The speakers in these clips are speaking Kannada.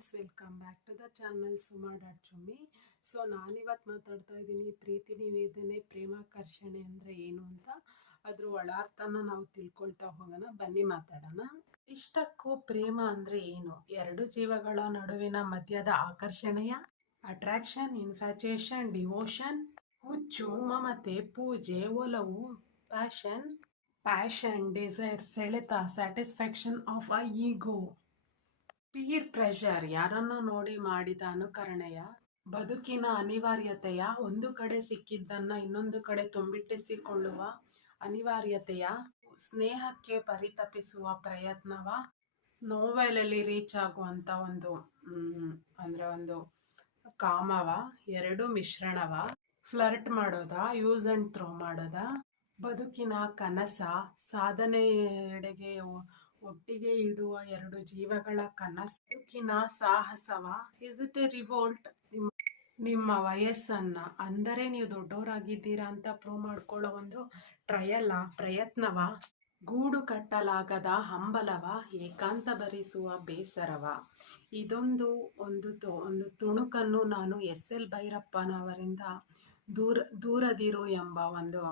Friends, welcome back to the channel Suma dot Chummi. So ನಾನಿವತ್ತು ಮಾತಾಡ್ತಾ ಇದ್ದೀನಿ ಪ್ರೀತಿ ನಿವೇದನೆ ಪ್ರೇಮಾಕರ್ಷಣೆ ಅಂದರೆ ಏನು ಅಂತ. ಅದ್ರ ಒಳಾರ್ಥನ ನಾವು ತಿಳ್ಕೊಳ್ತಾ ಹೋಗೋಣ, ಬನ್ನಿ ಮಾತಾಡೋಣ. ಇಷ್ಟಕ್ಕೂ ಪ್ರೇಮ ಅಂದರೆ ಏನು? ಎರಡು ಜೀವಗಳ ನಡುವಿನ ಮಧ್ಯದ ಆಕರ್ಷಣೆಯ ಅಟ್ರಾಕ್ಷನ್, ಇನ್ಫ್ಯಾಚುಯೇಷನ್, ಡಿವೋಷನ್, ಹುಚ್ಚು, ಮಮತೆ, ಪೂಜೆ, ಒಲವು, ಪ್ಯಾಷನ್, ಡಿಸೈರ್, ಸೆಳೆತ, satisfaction of a ego, peer pressure, ಯಾರನ್ನ ನೋಡಿ ಮಾಡಿದ ಅನುಕರಣೆಯ, ಬದುಕಿನ ಅನಿವಾರ್ಯತೆಯ, ಒಂದು ಕಡೆ ಸಿಕ್ಕಿದ್ದನ್ನ ಇನ್ನೊಂದು ಕಡೆ ತುಂಬಿಟ್ಟಿಸಿಕೊಳ್ಳುವ ಅನಿವಾರ್ಯತೆಯ, ಸ್ನೇಹಕ್ಕೆ ಪರಿತಪಿಸುವ ಪ್ರಯತ್ನವ, ನೋವೆಲಲ್ಲಿ ರೀಚ್ ಆಗುವಂತ ಒಂದು ಒಂದು ಕಾಮವ, ಎರಡು ಮಿಶ್ರಣವ, ಫ್ಲರ್ಟ್ ಮಾಡೋದ, ಯೂಸ್ ಅಂಡ್ ಥ್ರೋ ಮಾಡೋದ, ಬದುಕಿನ ಕನಸ, ಸಾಧನೆಯೆಡೆಗೆ ಒಟ್ಟಿಗೆ ಇಡುವ ಎರಡು ಜೀವಗಳ ಕನಸು, ಬದುಕಿನ ಸಾಹಸವ, ಇಸ್ ಇಟ್ ಎ ರಿವೋಲ್ಟ್, ನಿಮ್ಮ ವಯಸ್ಸನ್ನ ಅಂದರೆ ನೀವು ದೊಡ್ಡವರಾಗಿದ್ದೀರಾ ಅಂತ ಪ್ರೂವ್ ಮಾಡ್ಕೊಳ್ಳೋ ಒಂದು ಪ್ರಯತ್ನವ, ಗೂಡು ಕಟ್ಟಲಾಗದ ಹಂಬಲವ, ಏಕಾಂತ ಭರಿಸುವ ಬೇಸರವ. ಇದೊಂದು ಒಂದು ತುಣುಕನ್ನು ನಾನು ಎಸ್.ಎಲ್. ಭೈರಪ್ಪನವರಿಂದ ದೂರದಿರು ಎಂಬ ಒಂದು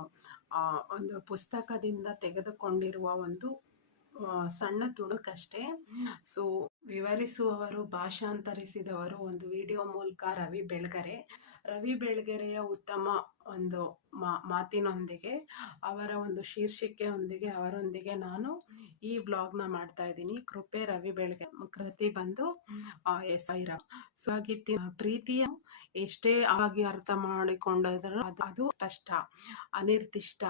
ಪುಸ್ತಕದಿಂದ ತೆಗೆದುಕೊಂಡಿರುವ ಒಂದು ಸಣ್ಣ ತುಣುಕಷ್ಟೇ. ಸೊ ವಿವರಿಸುವವರು, ಭಾಷಾಂತರಿಸಿದವರು ಒಂದು ವಿಡಿಯೋ ಮೂಲಕ ರವಿ ಬೆಳಗೆರೆಯ ಉತ್ತಮ ಒಂದು ಮಾತಿನೊಂದಿಗೆ, ಅವರ ಒಂದು ಶೀರ್ಷಿಕೆಯೊಂದಿಗೆ, ಅವರೊಂದಿಗೆ ನಾನು ಈ ಬ್ಲಾಗ್ನ ಮಾಡ್ತಾ ಇದ್ದೀನಿ. ಕೃಪೆ ರವಿ ಬೆಳಗೆರೆ, ಕೃತಿ ಬಂದು ಎಸ್ ಭೈರಪ್ಪ. ಸೊ ಪ್ರೀತಿಯ ಎಷ್ಟೇ ಆಗಿ ಅರ್ಥ ಮಾಡಿಕೊಂಡರೂ ಅದು ಸ್ಪಷ್ಟ, ಅನಿರ್ದಿಷ್ಟ.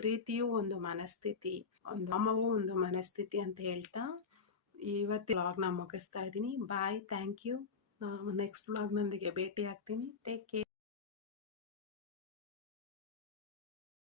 ಪ್ರೀತಿಯು ಒಂದು ಮನಸ್ಥಿತಿ, ಒಂದು ಕಾಮವು ಒಂದು ಮನಸ್ಥಿತಿ ಅಂತ ಹೇಳ್ತಾ ಇವತ್ತು ವ್ಲಾಗ್ನ ಮುಗಿಸ್ತಾ ಇದ್ದೀನಿ. ಬಾಯ್, ಥ್ಯಾಂಕ್ ಯು. ನೆಕ್ಸ್ಟ್ ವ್ಲಾಗ್ನೊಂದಿಗೆ ಭೇಟಿ ಆಗ್ತೀನಿ. Take care.